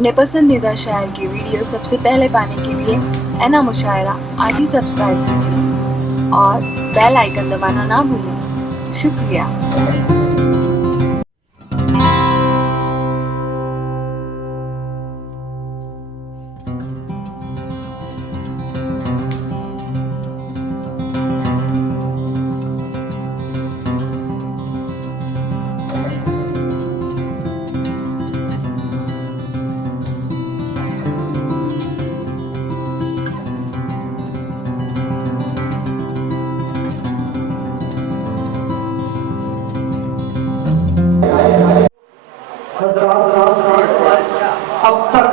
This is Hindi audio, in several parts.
अपने पसंदीदा शायर की वीडियो सबसे पहले पाने के लिए एना मुशायरा आज ही सब्सक्राइब कीजिए और बेल आइकन दबाना ना भूलें। शुक्रिया। अब तक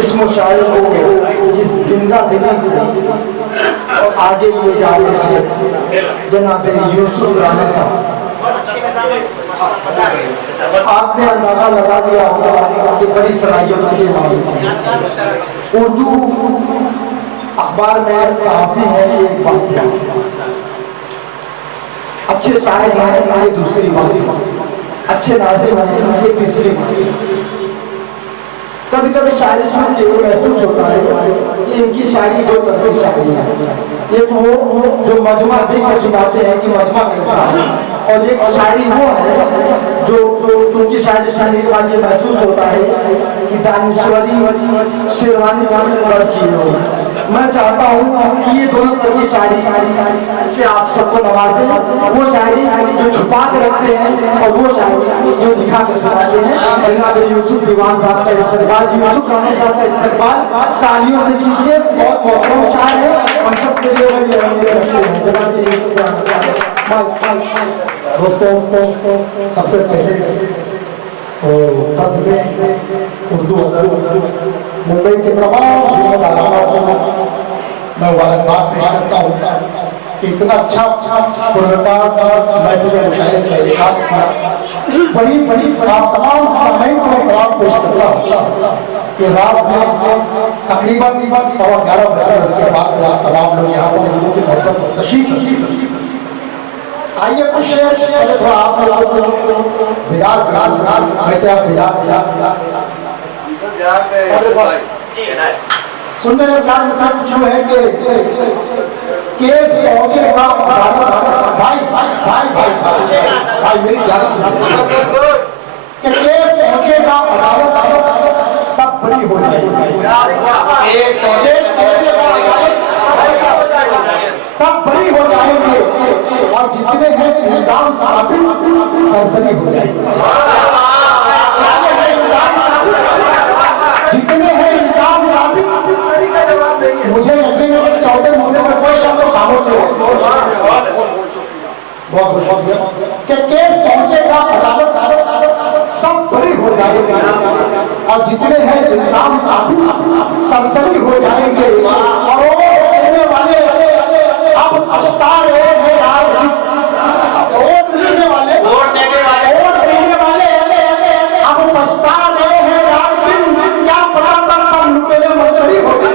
इस मुशायरे को जिस जिंदा दिली से आगे लिए जा रहे हैं जनाब यूसुफ राना साहब, आपने अंदाजा लगा दिया होगा कि बड़ी सलाहियत के मालिक उर्दू अखबार में सहाफी है एक बात, अच्छे शायर हैं ये दूसरी बात, अच्छे नाज़िम हैं ये तीसरी बात। कभी कभी शायरी सुन के महसूस होता है कि इनकी शायरी दो तरह की शायरी है। एक वो जो मजमा देख के सुनाते हैं कि मजमा कैसा है, और एक शायरी वो है जो उनकी शायरी सुनने के बाद ये महसूस होता है कि दानिश्वरी शेरवानी लड़की हो। मैं चाहता हूँ कि ये दोनों तरह की शायरी से आप सबको नवाजें, वो शायरी जो छुपा के रखते हैं और वो शायरी जो दिखा के सुनाते हैं। जनाब यूसुफ दीवान साहब का इस्तकबाल, यूसुफ राना साहब का इस्तकबाल तालियों से कीजिए। बहुत बहुत शायर है, हम सब के लिए जनाब यूसुफ राना साहब। दोस्तों सबसे पहले कस्बे उर्दू मुंबई के तमाम जिम्मेदारों को मैं मुबारकबाद पेश करता हूँ कि इतना अच्छा महफिल मुशायरे का इरशाद किया। बड़ी आप तमाम सामईन को सलाम पेश करता हूँ कि रात में तकरीबन 11:15 बजे उसके बाद तमाम लोग यहाँ पर उर्दू की मोहब्बत तशरीफ। आइए कुछ पहले थोड़ा आप बिदार वैसे आप सुनने में चार मिसाल कुछ है कि केस पहुंचेगा भाई मेरी कि केस पहुंचेगा अदालत सब बरी हो जाएगी, सब बरी हो जाएंगे और जितने हैं निजाम साबित सरसरी हो जाएंगे। जितने हैं निजाम साबित मुझे यकीन है कि 14 महीने में कोई शब्द खामोश कि केस पहुंचेगा अदालत सब बरी हो जाएगी और जितने हैं निजाम साबित सरसरी हो जाएंगे। और वो कहने वाले अब पछता रहे हैं यार, वोट देने वाले अब पछता रहे हैं यार, दिन क्या पता था सब लुटेरे मंत्री हो गए।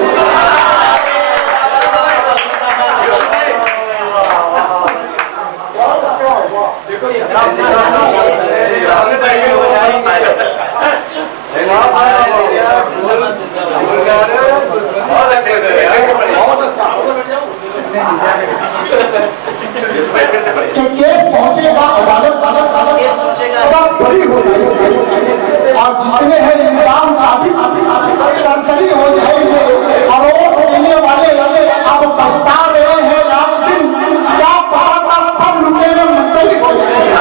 केस पहुंचेगा अदालत सब बरी हो जाएगी और जितने हैं इंतजाम साबित सरसरी हो जाएंगे। और वो देने वाले अब पछता रहे हैं रात दिन क्या पता था सब लुटेरे मंत्री हो जाएंगे।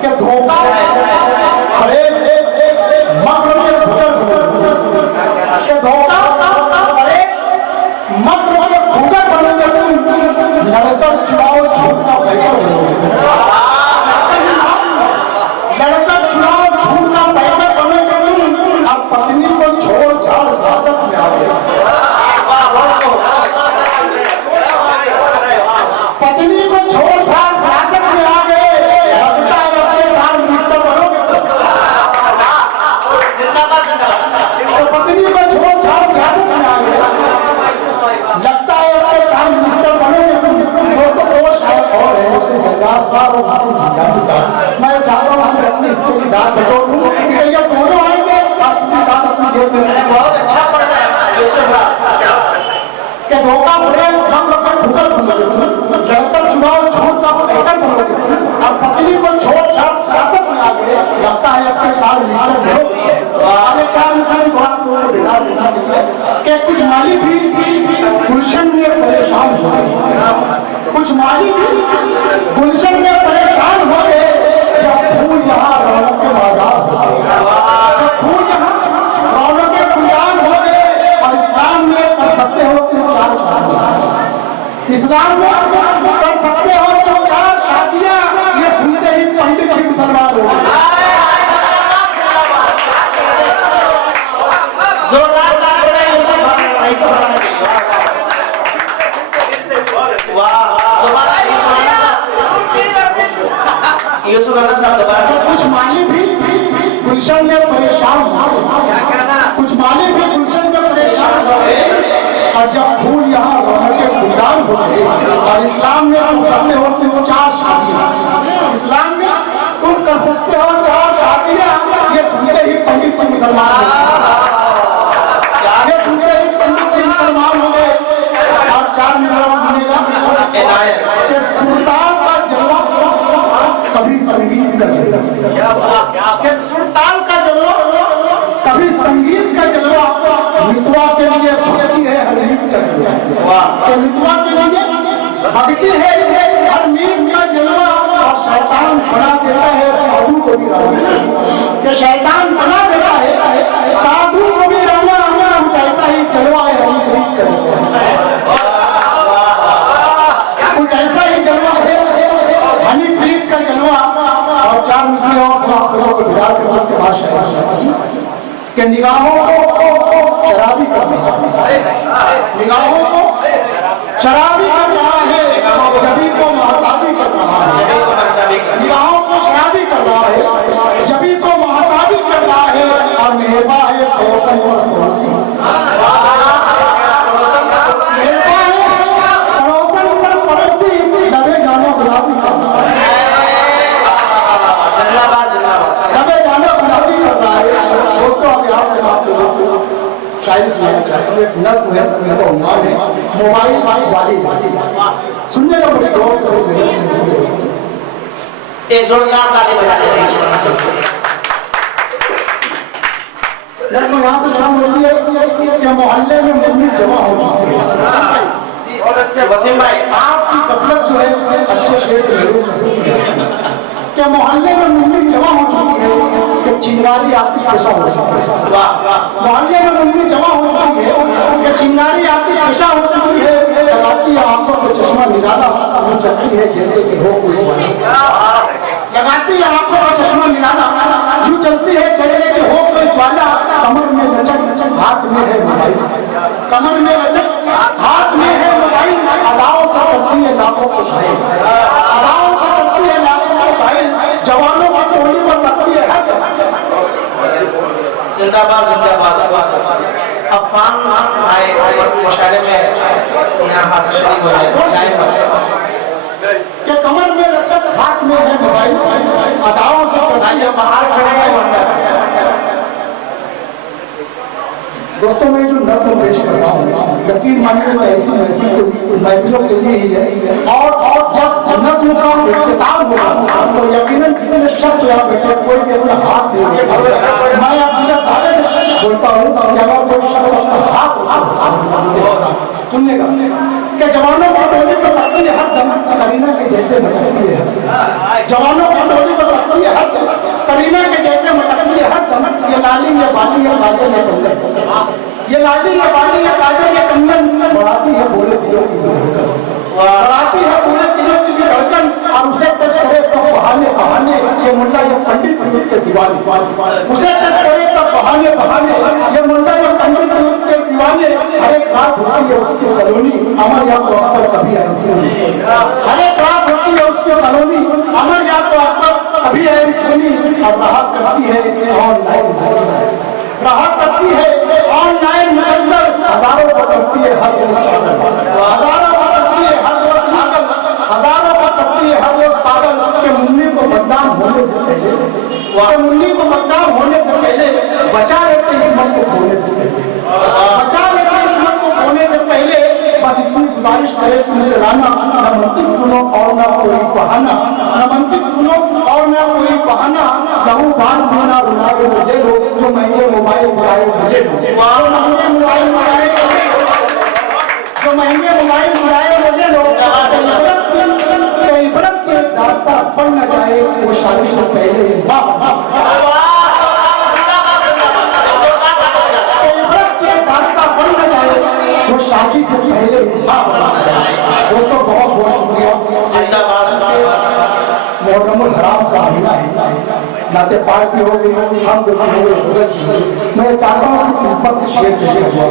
कि धोखा मक्र के भूतर धोखा प्रेम रंग का ठुकर बोलोगे, लड़कर चुनाव झूठ का पैकर बोलोगे, और पत्नी को छोड़ छाड़ सियासत में आ गए, लगता है अपने साल लीडर हो। आगे 4 मिसाल बात को बिना कि कुछ माली भी गुलशन में परेशान हो गए, कुछ माली भी गुलशन में परेशान हो गए, जब फूल यहाँ रौनक के बाजार हो गए, जब फूल यहाँ रौनक के गुलजान हो गए, और इस्लाम में कर सकते हो तुम 4 शादियां, इस्लाम में कर सकते हो तुम 4 शादियां, ये सुनते ही पंडित जी मुसलमान हो गए। कुछ माली भी गुलशन में परेशान हो गए, कुछ माली भी गुलशन में परेशान हो गए, और जब फूल यहाँ रौनक के गुलजान हो गए, और इस्लाम में तुम सकते हो तुम 4 शादियां, इस्लाम में तुम कर सकते हो 4 शादियां, ये सुनते ही पंडित जी मुसलमान हो गए, ये सुनते ही पंडित जी मुसलमान हो गए। और 4 मुसलमान सुनेगा कि सुल्तान का जलवा कभी संगीत का जलवा, कि सुल्तान का जलवा कभी संगीत का जलवा, मितवा के लिए भक्ति है हर मीत का जलवा, कि मितवा के लिए भक्ति है हर मीत का जलवा, और शैतान बना देता है साधु को भी रावण, कि शैतान बना देता है साधु को भी रावण, कुछ ऐसा ही जलवा है हनीप्रीत का जलवा, कुछ ऐसा ही जलवा है हनीप्रीत का जलवा। और 4 मिसरें और आप लोगों को विदा करना, उसके बाद कि निगाहों को शराबी कर रहा है, निगाहों को शराबी कर रहा है, जबी को महताबी कर रहा है, निगाहों को शराबी कर रहा है, जबी को महताबी कर रहा है, और मेहबा है पड़ोसन और पड़ोसी, मेहबा है पड़ोसन और पड़ोसी, दबे जानो गुलाबी कर रहा है, दबे जानो गुलाबी कर रहा है। दोस्तों अब यहाँ से बात करो, शायद सुनाना चाहता हूँ, एक नज्म है, उसका उन्वान है मोबाइल वाली, सुनने का मुझे दोस्त एक जोरदार ताली बजा दें। नज्म यहाँ से शुरू होती है कि मोहल्ले में मुन्नी जमा हो चुकी है। बहुत अच्छे वसीम भाई, आपकी गफलत जो है अच्छे शेर से जरूर नसीब है कि मोहल्ले में मुन्नी जमा हो चुकी है, कि चिंगारी आती पेशा हो चुकी है, मोहल्ले में मुन्नी जमा हो चुकी है, कि चिंगारी आती पेशा हो चुकी है, लगाती है आंखों को चश्मा निराला, वो चलती है जैसे कि हो कोई ज्वाला, लगाती है आंखों को चश्मा निराला, यूं चलती है जैसे कि हो कोई ज्वाला, कमर में लचक हाथ में है मोबाइल, कमर में लचक हाथ में है मोबाइल, अदाओं से करती है लाखों को घायल, अदाओं से करती है लाखों को घायल, जवानों की टोली को करती है हद। जिंदाबाद जिंदाबाद। अफान भाई मुशायरे में यहाँ हाथ शरीक हो जाए, कि कमर में लचक हाथ में है मोबाइल, अदाओं से करती है बाहर खड़े हैं। दोस्तों मैं जो नज्म पेश कर रहा हूँ, यकीन मानिए मैं ऐसी महफिलों के लिए ही है, और जब नज्म का इख्तिताम होगा तो यकीनन जितने शख्स यहाँ बैठे कोई भी अपना हाथ देंगे, मैं अपने दावे बोलता हूँ कि अगर कोई शख्स अपना हाथ सुनने का कि जवानों की टोली को तकती है हर दम, करीना के जैसे मटकती है, जवानों की टोली को तकती है हर दम, करीना के जैसे मटकती है हर दम, ये लाली ये बाली ये काजल ये कंगन, ये लाली ये बाली ये काजल ये कंगन बढ़ाती है बोले दिलों की धड़कन, बढ़ाती है बोले दिलों की धड़कन, और उसे टच करे सब बहाने बहाने, ये मुंडा ये पंडित भी उसके दीवाने, उसे टच करे सब बहाने बहाने, ये मुंडा ये पंडित भी उसके दीवाने, हर एक रात होती है उसकी सलोनी, अमर या तो अक्सर कभी आती है, हर एक रात होती है उसकी सलोनी, अमर या तो अक्सर कभी आती, और रहा करती है ऑनलाइन, रहा करती है ऑनलाइन मुसलसल, हजारों को करती है हर रोज पागल, हजारों को करती है हर रोज पागल, हजारों को करती है हर रोज पागल, के मुन्नी को बदनाम होने से पहले, के मुन्नी को बदनाम होने से पहले बचा लेते इस्मत को खोने से पहले, बचा लेते इस्मत को खोने से पहले, बस बहाना नमंतिक सुनो और मैं कोई बहाना कहूँ बात बिना रुलाए मुझे लो जो महंगे मोबाइल बुलाए मुझे लो महंगे मोबाइल बुलाए जो महंगे मोबाइल बुलाए मुझे लो इबरत के रास्ता पड़ न जाए वो शादी से पहले इबरत के रास्ता पड़ न जाए वो शादी से पहले दोस्तों बहुत बहुत शुक्रिया मोहर्रमुल हराम का महीना है नाते पार्टी हो गई हम दोनों हो गए मैं चाहता हूँ कि खिदमत के शेर देखे हुआ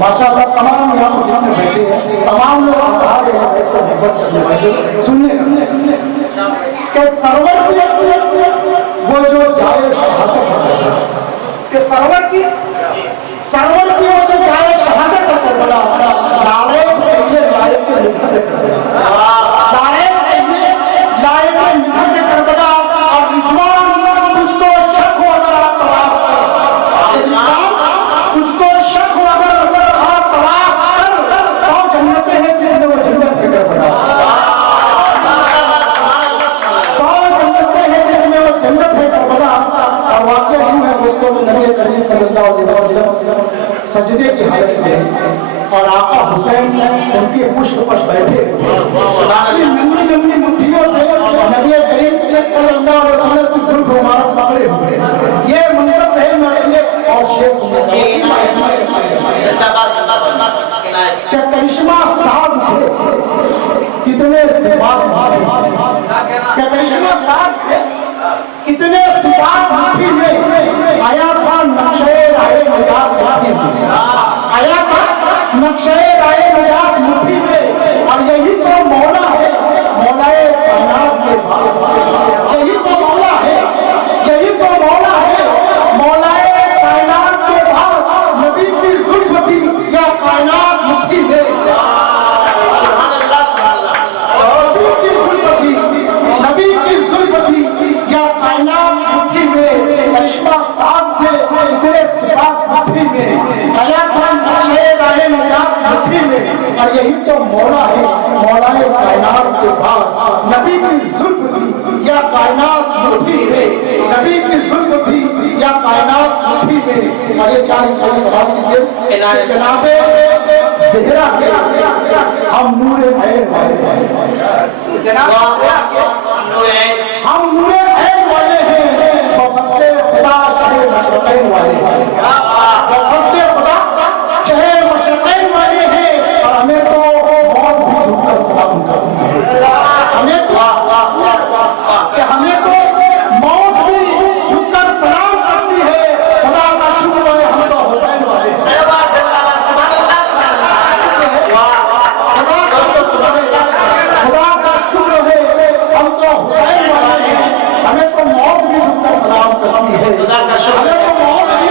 माशाअल्लाह तमाम यहाँ पर जितने बैठे हैं तमाम लोग कहा गए हैं ऐसा खिदमत करने वाले सुनिए कि सरवर की वो जो जाए शहादत कि सरवर की वो जो जाए शहादत करते बड़ा नारे पहले लाए के सजदे की हालत में और आका हुसैन उनके पुष्प पर बैठे लंबी लंबी मुट्ठियों से नबी करीम सल्लल्लाहु अलैहि वसल्लम की जुल्फ मुबारक पकड़े हुए ये मंजर है मेरे और शेर सुनिए क्या करिश्मा साज थे कितने सिफात क्या करिश्मा साज थे कितने सिफात माफी में आया था नक्शे राहे मजाक मुट्ठी में आया था नक्शे राहे मजाक मुट्ठी में और यही तो मौला है मौलाए कायनात के भाग यही तो मौला है यही तो मौला है मौलाए कायनात के भाग नबी की जुल्फ थी या कायनात मुट्ठी में नबी की जुल्फ थी या कायनात मुट्ठी में करिश्मा साज थे इतने सिफात मुट्ठी में आया था नक्शे राहे मजाक मुट्ठी में और यही तो मौला है मौलाए कायनात के बाद नबी की जुल्फ थी या कायनात मुट्ठी में नबी की जुल्फ थी या कायनात मुट्ठी में और ये चार सही सवाल कीजिए जनाबे ज़हरा के हम नूरे ऐन वाले जनाब हम नूरे ऐन वाले हैं वफस्ते खुदा शहर मशरक़ैन वाले हैं वफस्ते खुदा शहर मशरक़ैन वाले हैं और हमें तो बहुत भी झुककर सलाम करते हैं हमें तो मौत भी झुककर सलाम करती है खुदा का शुक्र है हम तो हुसैन वाले हैं खुदा का शुक्र है हम तो हुसैन वाले हैं हमें तो मौत भी झुककर सलाम करती है हमें तो मौत भी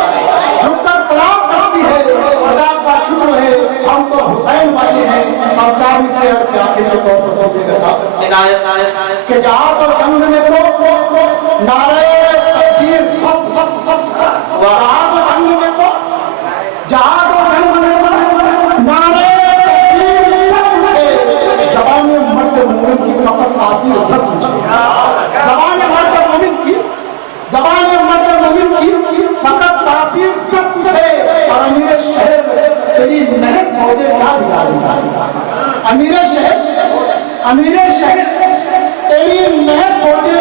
झुककर सलाम करती है खुदा का शुक्र है हम तो हुसैन वाले हैं और चार से आखिर के तौर पर सोचेगा साहब कि जहां तो जंग में तो नारे तकबीर सब जहां तो जंग में तो नारे जबान मर्द मोमिन की फकत तासीर सब कुछ जबान मर्द मोमिन की फकत तासीर सब कुछ है और अमीर शहर तेरी महज मौजे क्या बिगाड़ी अमीर शहर तेरी महज मौजे